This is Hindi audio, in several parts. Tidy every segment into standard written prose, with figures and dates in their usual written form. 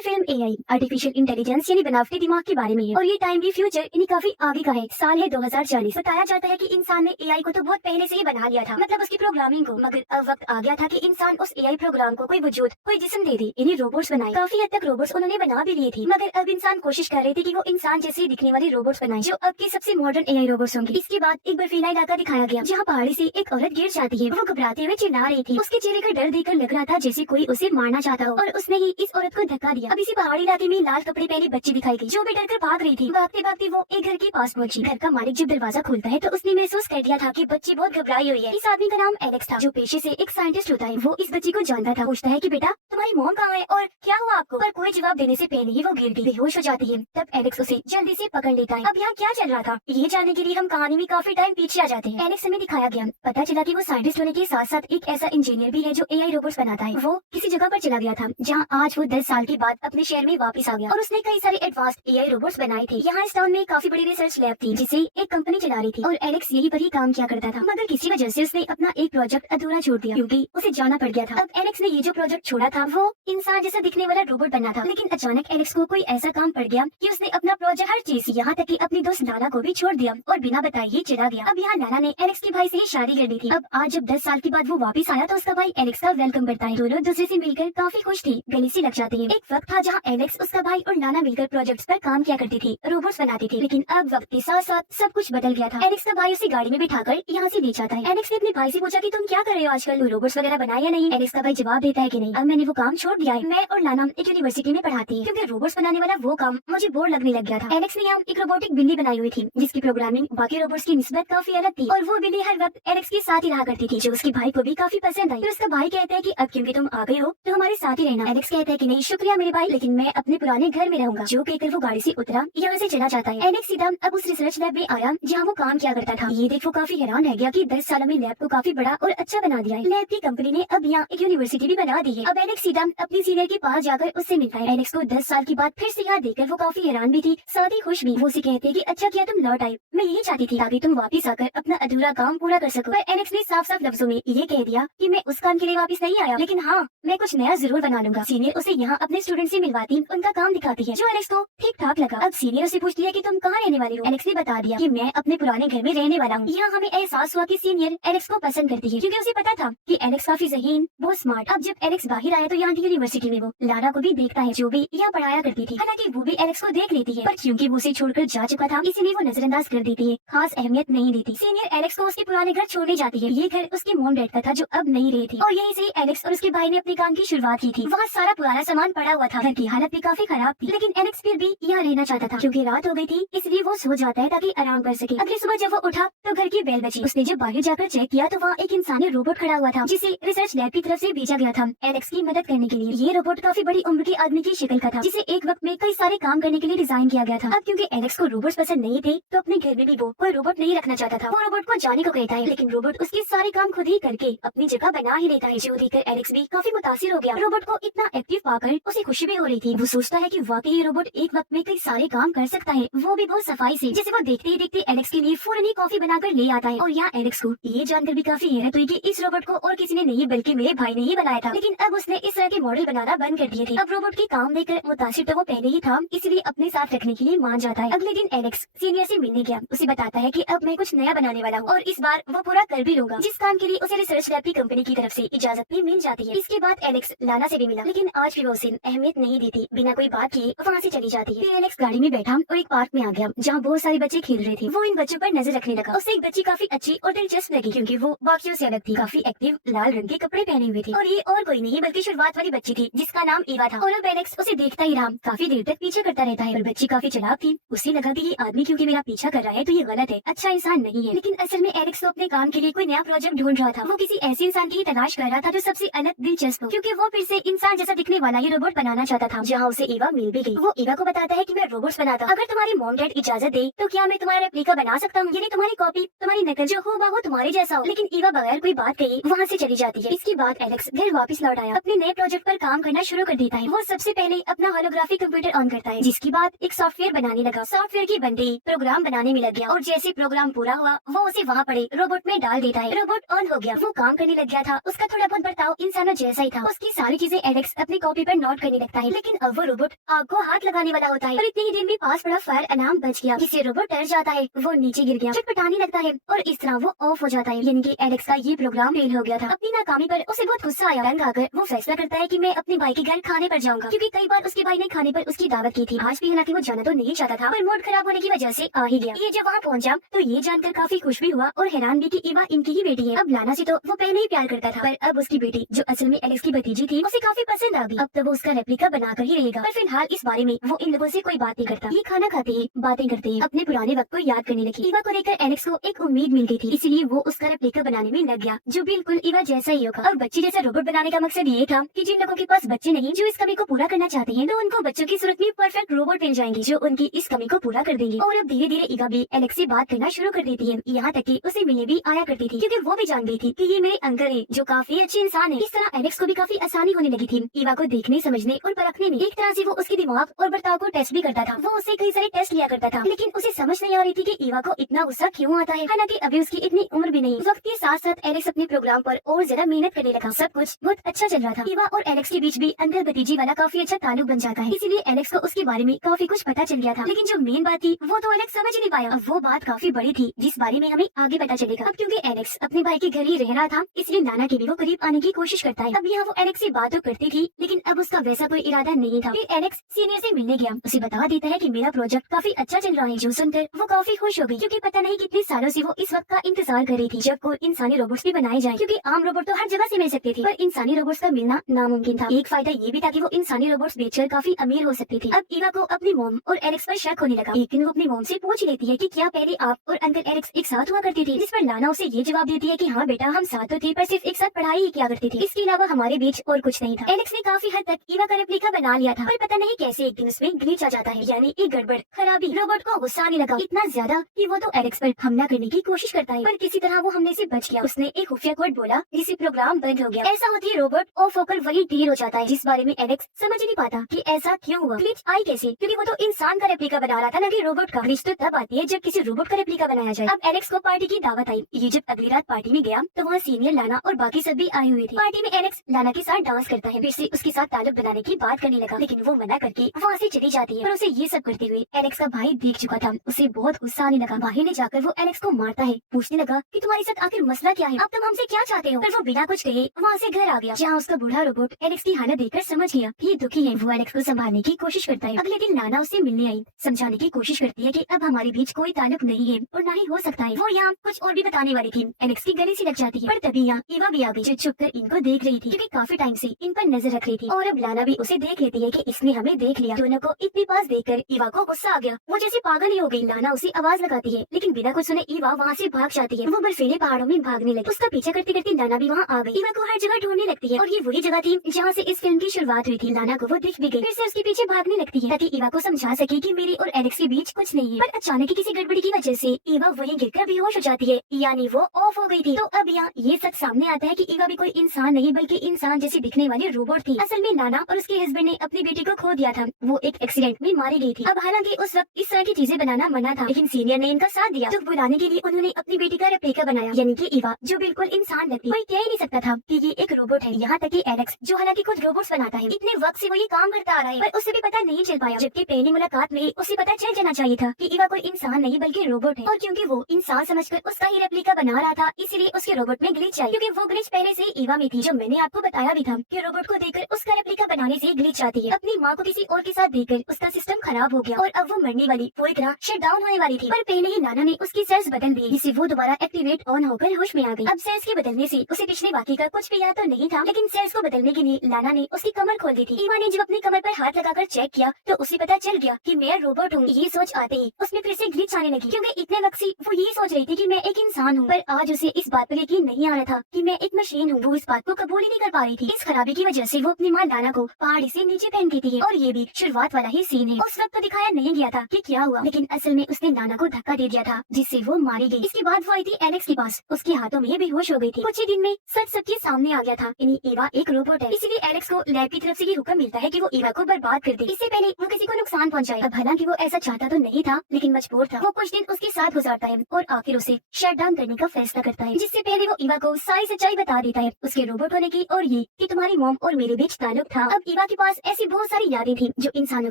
फिल्म एआई आर्टिफिशियल इंटेलिजेंस यानी बनावटी दिमाग के बारे में है और ये टाइम भी फ्यूचर यानी काफी आगे का है। साल है 2040। बताया जाता है कि इंसान ने एआई को तो बहुत पहले से ही बना लिया था, मतलब उसकी प्रोग्रामिंग को, मगर अब वक्त आ गया था कि इंसान उस एआई प्रोग्राम को कोई वजूद, कोई जिस्म दे दे। इन्हीं रोबोट्स बनाए, काफी हद तक रोबोट्स उन्होंने बना भी लिए थे, मगर अब इंसान कोशिश कर रहे थे कि वो इंसान जैसे दिखने वाले रोबोट्स बनाए जो अब के सबसे मॉडर्न एआई रोबोट्स होंगे। इसके बाद एक बर्फीला इलाका दिखाया गया जहाँ पहाड़ी से एक औरत गिर जाती है। वो घबराते हुए चिल्ला रही थी, उसके चेहरे का डर देखकर लग रहा था जैसे कोई उसे मारना चाहता हो, और उसने ही इस औरत को धक्का दिया। अब इसी पहाड़ी इलाके में लाल कपड़े पहने बच्ची दिखाई गई जो भी डरकर भाग रही थी। भागते भागते वो एक घर के पास पहुंची। घर का मालिक जब दरवाजा खोलता है तो उसने महसूस कर लिया था कि बच्ची बहुत घबराई हुई है। इस आदमी का नाम एलेक्स था जो पेशे से एक साइंटिस्ट होता है। वो इस बच्ची को जानता था। पूछता है कि बेटा तुम्हारी मॉम कहाँ है और क्या हुआ आपको, पर कोई जवाब देने से पहले ही वो गिर गई, बेहोश हो जाती है। तब एलेक्स उसे जल्दी से पकड़ लेता है। अब यहाँ क्या चल रहा था ये जानने के लिए हम कहानी में काफी टाइम पीछे आ जाते हैं। एलेक्स हमें दिखाया गया, पता चला कि वो साइंटिस्ट होने के साथ साथ एक ऐसा इंजीनियर भी है जो एआई रोबोट्स बनाता है। वो किसी जगह पर चला गया था जहाँ आज वो 10 साल के बाद अपने शहर में वापस आ गया और उसने कई सारे एडवांस्ड एआई रोबोट्स बनाए थे। यहाँ इस टाउन में काफी बड़ी रिसर्च लैब थी जिसे एक कंपनी चला रही थी और एलेक्स यही पर ही काम किया करता था, मगर किसी वजह से उसने अपना एक प्रोजेक्ट अधूरा छोड़ दिया क्योंकि उसे जाना पड़ गया था। अब एलेक्स ने ये जो प्रोजेक्ट छोड़ा था वो इंसान जैसा दिखने वाला रोबोट बनना था, लेकिन अचानक एलेक्स को कोई ऐसा काम पड़ गया कि उसने अपना प्रोजेक्ट, हर चीज, यहाँ तक कि अपनी दोस्त नाना को भी छोड़ दिया और बिना बताए ही चला गया। अब यहाँ नाना ने एलेक्स के भाई से ही शादी कर दी थी। अब आज जब 10 साल के बाद वो वापस आया तो उसका भाई एलेक्स का वेलकम करता है। दोनों दूसरे से मिलकर काफी खुश थे, गले से लग जाते हैं। एक वक्त था जहाँ एलेक्स, उसका भाई और नाना मिलकर प्रोजेक्ट्स पर काम किया करती थी, रोबोट्स बनाते थे, लेकिन अब वक्त के साथ साथ सब कुछ बदल गया था। एलेक्स का भाई उसे गाड़ी में बिठाकर यहाँ से ले जाता है। एलेक्स ने अपने भाई से पूछा कि तुम क्या कर रहे हो आजकल, रोबोट्स वगैरह बनाए या नहीं। एलेक्स का भाई जवाब देता है कि नहीं, अब मैंने वो काम छोड़ दिया है। मैं और नाना एक यूनिवर्सिटी में पढ़ाती है क्योंकि रोबोट्स बनाने वाला वो काम मुझे बोर लगने लग गया था। एलेक्स ने यहाँ एक रोबोटिक बिल्ली बनाई हुई थी जिसकी प्रोग्रामिंग बाकी रोबोट्स की निस्बत काफी अलग थी और वो बिल्ली हर वक्त एलेक्स के साथ ही रहा करती थी, जो उसके भाई को भी काफी पसंद आई। तो उसका भाई कहता है कि अब क्योंकि तुम आ गए हो तो हमारे साथ ही रहना। एलेक्स कहता है कि नहीं शुक्रिया मेरे भाई, लेकिन मैं अपने पुराने घर में रहूंगा। जो कहकर वो गाड़ी से उतरा, यहाँ से चला जाता है। एलेक्स सीधा अब उस रिसर्च लैब में आया जहाँ वो काम किया करता था। ये देख वो काफी हैरान रह गया कि 10 सालों में लैब को काफी बड़ा और अच्छा बना दिया है। लैब की कंपनी ने अब यहाँ एक यूनिवर्सिटी भी बना दी है। अब एलेक्स सीधा अपनी सीनियर के पास जाकर उससे मिलता है। एलेक्स को 10 साल के बाद फिर से यहाँ देखकर वो काफी हैरान भी थी, साथ ही खुश भी। वो उसे कहते कि अच्छा किया तुम लौट आए, मैं यही चाहती थी ताकि तुम वापस आकर अपना अधूरा काम पूरा कर सको। पर एलेक्स ने साफ साफ लफ्जों में ये कह दिया कि मैं उस काम के लिए वापस नहीं आया, लेकिन हाँ मैं कुछ नया जरूर बना लूंगा। सीनियर उसे यहाँ अपने स्टूडेंट से मिलवाती, उनका काम दिखाती है जो एलेक्स को ठीक ठाक लगा। अब सीनियर उसे पूछती है कि तुम कहाँ रहने वाली हो। एलेक्स ने बता दिया कि मैं अपने पुराने घर में रहने वाला हूँ। यहाँ हमें एहसास हुआ कि सीनियर एलेक्स को पसंद करती है क्योंकि उसे पता था कि एलेक्स काफी ज़हीन, बहुत स्मार्ट। अब जब एलेक्स बाहर आया तो यहाँ की यूनिवर्सिटी में वो लारा को भी देखता है जो भी यहाँ पढ़ाया करती थी। हालांकि वो भी एलेक्स को देख लेती है, पर क्योंकि वो उसे छोड़कर जा चुका था इसीलिए वो नजरअंदाज कर देती है, खास अहमियत नहीं देती। सीनियर एलेक्स को उसके पुराने घर छोड़ने जाती है। ये घर उसके मॉम डैड का था जो अब नहीं रही थी और यहीं से एलेक्स और उसके भाई ने अपने काम की शुरुआत की थी। वहाँ सारा पुराना सामान पड़ा हुआ था। घर की हालत भी काफी खराब थी, लेकिन एलेक्स फिर भी यहाँ रहना चाहता था क्योंकि रात हो गई थी, इसलिए वो सो जाता है ताकि आराम कर सके। अगली सुबह जब वो उठा तो घर की बेल बजी। उसने जब बाहर जाकर चेक किया तो वहाँ एक इंसानी रोबोट खड़ा हुआ था जिसे रिसर्च लैब की तरफ से भेजा गया था एलेक्स की मदद करने के लिए। ये रोबोट काफी बड़ी उम्र के आदमी की शक्ल का था जिसे एक वक्त में कई सारे काम करने के लिए डिजाइन किया गया था। अब क्योंकि एलेक्स को रोबोट्स पसंद नहीं थे तो अपने घर में भी वो कोई रोबोट नहीं रखना चाहता था। वो रोबोट को जाने को कहता है, लेकिन रोबोट उसके सारे काम खुद ही करके अपनी जगह बना ही लेता है, जो देखकर एलेक्स भी काफी मुतासिर हो गया। रोबोट को इतना एक्टिव पाकर उसे खुशी भी हो रही थी। वो सोचता है कि वाकई ये रोबोट एक वक्त में कई सारे काम कर सकता है, वो भी बहुत सफाई से। जिसे वो देखते ही देखते एलेक्स के लिए फौरन ही कॉफी बनाकर ले आता है। और यहाँ एलेक्स को ये जानकर भी काफी हैरत हुई कि इस रोबोट को और किसी ने नहीं बल्कि मेरे भाई ने ही बनाया था, लेकिन अब उसने इस तरह के मॉडल बनाना बंद कर दिए थे। अब रोबोट के काम देखकर मुतासिर तो वो पहले ही था, इसलिए अपने साथ रखने के लिए मान जाता है। अगले दिन एलेक्स सीनियर से मिलने गया। उसे बताता है कि अब मैं कुछ नया बनाने वाला हूँ और इस बार वो पूरा कर भी लूंगा, जिस काम के लिए उसे रिसर्च लैब की कंपनी की तरफ से इजाजत भी मिल जाती है। इसके बाद एलेक्स लाना से भी मिला, लेकिन आज भी वो उसे अहमियत नहीं देती, बिना कोई बात किए वहाँ से चली जाती है। फिर एलेक्स गाड़ी में बैठा और एक पार्क में आ गया जहाँ बहुत सारे बच्चे खेल रहे थे। वो इन बच्चों पर नजर रखने लगा। उसे एक बच्ची काफी अच्छी और दिलचस्प लगी क्योंकि वो बाकियों से अलग थी, काफी एक्टिव, लाल रंग के कपड़े पहने हुए थी और ये और कोई नहीं बल्कि शुरुआत वाली बच्ची थी जिसका नाम ईवा था। और अब एलेक्स उसे देखता ही रहा, काफी देर तक पीछे करता रहता है। और बच्ची काफी चालाक थी, उसे लगा कि ये आदमी क्योंकि मेरा पीछा कर रहा है तो ये गलत है, अच्छा इंसान नहीं है। लेकिन असल में एलेक्स तो अपने काम के लिए कोई नया प्रोजेक्ट ढूंढ रहा था। वो किसी ऐसे इंसान की तलाश कर रहा था जो सबसे अलग, दिलचस्प हो, क्योंकि वो फिर से इंसान जैसा दिखने वाला ये रोबोट बनाना चाहता था। जहाँ उसे ईवा मिल भी गई। वो ईवा को बताता है कि मैं रोबोट्स बनाता, अगर तुम्हारी मॉम डैड इजाजत दे तो क्या मैं तुम्हारा रेप्लिका बना सकता हूँ, यानी तुम्हारी कॉपी, तुम्हारी नकल जो हो तुम्हारे जैसा हो। लेकिन ईवा बगैर कोई बात कही वहाँ से चली जाती है। इसके बाद एलेक्स घर वापस लौट आया, अपने नए प्रोजेक्ट पर काम करना शुरू कर देता है। वो सबसे पहले अपना होलोग्राफी कंप्यूटर ऑन करता है, जिसके बाद एक सॉफ्टवेयर बनाने लगा। सॉफ्टवेयर की बंदे प्रोग्राम बनाने में लग गया और जैसे प्रोग्राम पूरा हुआ वो उसे वहाँ पड़े रोबोट में डाल देता है। रोबोट ऑन हो गया, वो काम करने लग गया था। उसका थोड़ा बहुत बर्ताव इंसानों जैसा ही था। उसकी सारी चीजें एलेक्स अपनी कॉपी पर नोट करने लगता है। लेकिन अब वो रोबोट आग को हाथ लगाने वाला होता है और इतनी ही देर में पास पड़ा फायर अलार्म बज गया, जिससे रोबोट डर जाता है, वो नीचे गिर गया, चटपटाने लगता है और इस तरह वो ऑफ हो जाता है। यानी कि एलेक्स का ये प्रोग्राम फेल हो गया था। अपनी नाकामी पर उसे बहुत गुस्सा आया। तंग आकर वो फैसला करता है कि मैं अपने भाई के घर खाने पर जाऊंगा, क्योंकि कई बार उसके भाई ने खाने पर उसकी दावत की थी। आज भी हालांकि वो जाना तो नहीं चाहता था, पर मूड खराब होने की वजह से आ ही गया। ये जब वहाँ पहुंचा तो ये जानकर काफी खुश भी हुआ और हैरान भी कि ईवा इनकी ही बेटी है। अब लाना से तो वो पहले ही प्यार करता था, पर अब उसकी बेटी जो असल में एलेक्स की भतीजी थी उसे काफी पसंद आ गई। अब तो वो उसका रेप्लिका बनाकर ही रहेगा, पर फिलहाल इस बारे में वो इन लोगों से कोई बात नहीं करता। ये खाना खाते ही बातें करते ही अपने पुराने वक्त को याद करने लगी। ईवा को लेकर एलेक्स को एक उम्मीद मिल गई थी, इसलिए वो उसका रेप्लिका बनाने में लग गया, जो बिल्कुल ईवा जैसा ही होगा। अब बच्चे जैसा रोबोट बनाने का मकसद ये था कि जिन लोगों के पास बच्चे नहीं, जो इस कमी को पूरा करना चाहते हैं, तो उनको बच्चों की सूरत में परफेक्ट रोबोट मिल जाएंगे जो उनकी इस कमी को पूरा कर देंगे। और अब धीरे धीरे ईवा भी एलेक्स से बात करना शुरू कर देती है, यहाँ तक कि उसे मिलने भी आया करती थी, क्योंकि वो भी जान गई थी कि ये मेरे अंकल है जो काफी अच्छे इंसान है। इस तरह एलेक्स को भी काफी आसानी होने लगी थी ईवा को देखने, समझने और परखने में। एक तरह से वो उसके दिमाग और बर्ताव को टेस्ट भी करता था। वो उसे कई सारे टेस्ट लिया करता था, लेकिन उसे समझ नहीं आ रही थी कि ईवा को इतना गुस्सा क्यों आता है। हालांकि अभी उसकी इतनी उम्र भी नहीं। वक्त के साथ साथ एलेक्स अपने प्रोग्राम पर और ज्यादा मेहनत करने लगा। सब कुछ बहुत अच्छा चल रहा था। ईवा और एलेक्स के बीच भी अंकल भतीजी वाला काफी अच्छा ताल्लुक बन जाता है, इसीलिए एलेक्स को उसके बारे में काफी कुछ पता चल गया था। लेकिन जो मेन बात थी वो तो एलेक्स समझ नहीं पाया। अब वो बात काफी बड़ी थी जिस बारे में हमें आगे पता चलेगा। अब क्योंकि एलेक्स अपने भाई के घर ही रह रहा था, इसलिए नाना के भी वो करीब आने की कोशिश करता है। अब यहाँ वो एलेक्स से बात तो करती थी, लेकिन अब उसका वैसा कोई इरादा नहीं था। फिर एलेक्स सीनियर से मिलने गया, उसे बता देता है कि मेरा प्रोजेक्ट काफी अच्छा चल रहा है, जो सुनकर वो काफी खुश हो गई, क्योंकि पता नहीं कितने सालों से वो इस वक्त का इंतजार कर रही थी जब कोई इंसानी रोबोट्स भी बनाए जाए, क्योंकि आम रोबोट तो हर जगह से मिल सकते थे, पर इंसानी रोबोट्स का मिलना नामुमकिन था। एक फायदा ये भी था कि वो इंसानी रोबोट्स बेचकर काफी अमीर हो सकती थी। अब ईवा को अपनी मोम और एलेक्स पर शक होने लगा। एक दिन वो अपनी मोम से पूछ लेती है कि क्या पहले आप और अंकल एलेक्स एक साथ हुआ करते थे, जिस पर लाना उसे ये जवाब देती है कि हाँ बेटा, हम साथ तो थे, पर सिर्फ एक साथ पढ़ाई ही किया करते थे, इसके अलावा हमारे बीच और कुछ नहीं था। एलेक्स ने काफी हद तक ईवा का रेप्लिका बना लिया था, पर पता नहीं कैसे एक दिन उसमें ग्लिच आ जाता है, यानी एक गड़बड़ खराबी। रोबोट को गुस्सा आने लगा, इतना ज्यादा कि वो तो एलेक्स पर हमला करने की कोशिश करता है, पर किसी तरह वो हमले से बच गया। उसने एक खुफिया कोड बोला जिससे प्रोग्राम बंद हो गया। ऐसा होते ही रोबोट ऑफ होकर वही ढेर हो जाता है, जिस बारे में एलेक्स समझ नहीं पाता कि ऐसा क्यों हुआ। ग्लिच आई कैसे, क्योंकि वो तो इंसान का रेप्लिका बना रहा था, न कि रोबोट का। ग्लिच तो तब आती है जब किसी रोबोट का रेप्लिका बनाया जाए। अब एलेक्स को पार्टी की दावत आई। ये जब अगली रात पार्टी में गया तो वहाँ सीनियर, लाना और बाकी सब भी आए हुए थे। पार्टी में एलेक्स लाना के साथ डांस करता है, फिर से उसके साथ ताल्लुक बनाने की बात करने लगा, लेकिन वो मना करके वहाँ से चली जाती है। पर उसे ये सब करते हुए एलेक्स का भाई देख चुका था, उसे बहुत गुस्सा आने लगा। भाई ने जाकर वो एलेक्स को मारता है, पूछने लगा कि तुम्हारे साथ आखिर मसला क्या है, अब तुम हमसे क्या चाहते हो। पर वो बिना कुछ कहे वहाँ से घर आ गया, जहाँ उसका बूढ़ा रोबोट एलेक्स की हालत देखकर समझ गया कि ये दुखी है। वो एलेक्स को संभालने की कोशिश करता है। अगले दिन नाना उससे मिलने आई, समझाने की कोशिश करती है कि अब हमारे बीच कोई ताल्लुक नहीं है और न ही हो सकता है। वो यहाँ कुछ और भी बताने वाली थी, एलेक्स की गले से लग जाती है, पर तभी यहाँ ईवा भी आ गई, जो छुप कर इनको देख रही थी, क्योंकि काफी टाइम से इन पर नजर रख रही थी। और अब लाना भी उसे देख लेती है कि इसने हमें देख लिया। दोनों को इतने पास देखकर ईवा को गुस्सा आ गया, वो जैसे पागल ही हो गई। लाना उसे आवाज लगाती है, लेकिन बिना कुछ सुने ईवा वहाँ से भाग जाती है। वो बर्फीले पहाड़ों में भागने लगी। उसका पीछा करते करते लाना भी वहाँ आ गई। ईवा को हर जगह ढूंढने लगती है, और ये वही जगह थी जहाँ से इस फिल्म की शुरुआत हुई थी। लाना को वो दिख भी गई, फिर से उसके पीछे भागने लगती है ताकि ईवा को समझा सके कि मेरी और एलेक्स के बीच कुछ नहीं है। पर अचानक ही किसी गड़बड़ी की वजह से ईवा वहीं गिरकर बेहोश हो जाती है, यानी वो ऑफ हो गई थी। तो अब यहाँ ये सच सामने आता है कि ईवा भी कोई इंसान नहीं, बल्कि इंसान जैसी दिखने वाली रोबोट थी। असल में नाना और उसके हस्बैंड ने अपनी बेटी को खो दिया था, वो एक एक्सीडेंट में मारी गई थी। अब हालांकि उस वक्त इस तरह की चीजें बनाना मना था, लेकिन सीनियर ने इनका साथ दिया। तो बुलाने के लिए उन्होंने अपनी बेटी का रेप्लिका बनाया, यानी कि ईवा, जो बिल्कुल इंसान लगती। कोई कह ही नहीं सकता था कि ये एक रोबोट है। यहाँ तक कि एलेक्स, जो हालांकि खुद रोबोट्स बनाता है, इतने वक्त से वो ये काम करता आ रहा है, पर उसे भी पता नहीं चल पाया। जबकि पहली मुलाकात में उसे पता चल जाना चाहिए था कि ईवा कोई इंसान नहीं बल्कि रोबोट है। और क्योंकि वो इंसान समझकर उसका ही रेप्लिका बना रहा था, इसलिए उसके रोबोट में ग्लिच आई, क्योंकि वो ग्लिच पहले से ईवा में थी, जो मैंने आपको बताया भी था कि रोबोट को देखकर उसका रेप्लिका बनाने से ग्लिच आती है। अपनी माँ को किसी और के साथ देखकर उसका सिस्टम खराब हो गया और अब वो मरने वाली, पूरी तरह शट डाउन होने वाली थी। पर पहले ही नाना ने उसकी सेल्स बदल दी, जिससे वो दोबारा एक्टिवेट ऑन होकर होश में आ गई। अब सेल्स के बदलने से उसे पिछले बाकी का कुछ भी याद तो नहीं था, लेकिन सेल्स को बदलने के लिए लाना ने उसकी कमर खोल दी थी। ईवा ने जब अपनी कमर पर हाथ लगाकर चेक किया तो उसे पता चल गया कि मैं रोबोट हूँ। ये सोच आते ही उसमें फिर से ग्लिच आने लगी, क्योंकि इतने वक्त से वो ये सोच रही थी कि मैं एक इंसान हूँ, पर आज उसे इस बात पर यकीन नहीं आ रहा था कि मैं एक मशीन हूँ। वो इस बात को कबूल ही नहीं कर पा रही थी। इस खराबी की वजह से वो अपनी माँ लाना को पहाड़ी से नीचे फेंक देती है, और ये भी शुरुआत वाला ही सीन है। उस वक्त तो दिखाया नहीं गया था कि क्या हुआ, लेकिन असल में उसने लाना को धक्का दे दिया था, जिससे वो मारी गई। इसके बाद वो आई थी एलेक्स के पास, उसके हाथों में बेहोश हो गई थी। कुछ ही दिन में सच सबके सामने आ गया था, यानी ईवा एक रोबोट है। इसीलिए एलेक्स को लैब की तरफ से ये हुक्म मिलता है कि वो ईवा को बर्बाद कर दे, इससे पहले वो किसी को नुकसान पहुंचाए। अब हालांकि वो ऐसा चाहता तो नहीं था, लेकिन मजबूर था। वो कुछ दिन उसके साथ गुजारता है और आखिर उसे शट डाउन करने का फैसला करता है, जिससे पहले वो ईवा को सारी सच्चाई बता देता है उसके रोबोट होने की, और ये कि तुम्हारी मॉम और मेरे बीच ताल्लुक था। अब ईवा के पास ऐसी बहुत सारी यादें थी जो इंसानों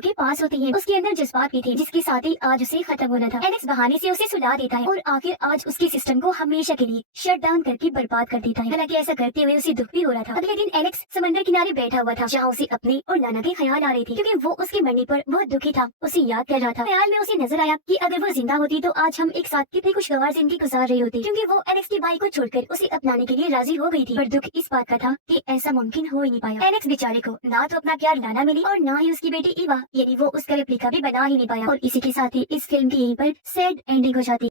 के पास होती हैं। उसके अंदर जज्बात भी थे जिसके साथ ही आज उसे खत्म होना था। एलेक्स बहाने से उसे सुला देता है और आखिर आज उसके सिस्टम को हमेशा के लिए शट डाउन करके बर्बाद कर देता है। हालांकि ऐसा करते हुए उसे दुख भी हो रहा था। अगले दिन एलेक्स समंदर किनारे बैठा हुआ था जहाँ उसे अपने और नाना के ख्याल आ रहे थे, क्योंकि वो उसके मरने पर बहुत दुखी था। उसे याद कर रहा था। ख्याल में उसे नजर आया कि अगर वो जिंदा होती तो आज हम एक साथ कितनी खुशगवार जिंदगी गुजार रही होती, क्योंकि वो एलेक्स की बाई को छोड़कर उसे अपनाने के लिए राजी हो गई थी। पर दुख इस बात का था कि ऐसा मुमकिन हो ही नहीं पाया। एलेक्स बेचारे को ना तो अपना प्यार नाना मिली और ना ही उसकी बेटी ईवा, यानी वो उसका रेप्लिका भी बना ही नहीं पाया। और इसी के साथ ही इस फिल्म की यहीं पर सैड एंडिंग हो जाती।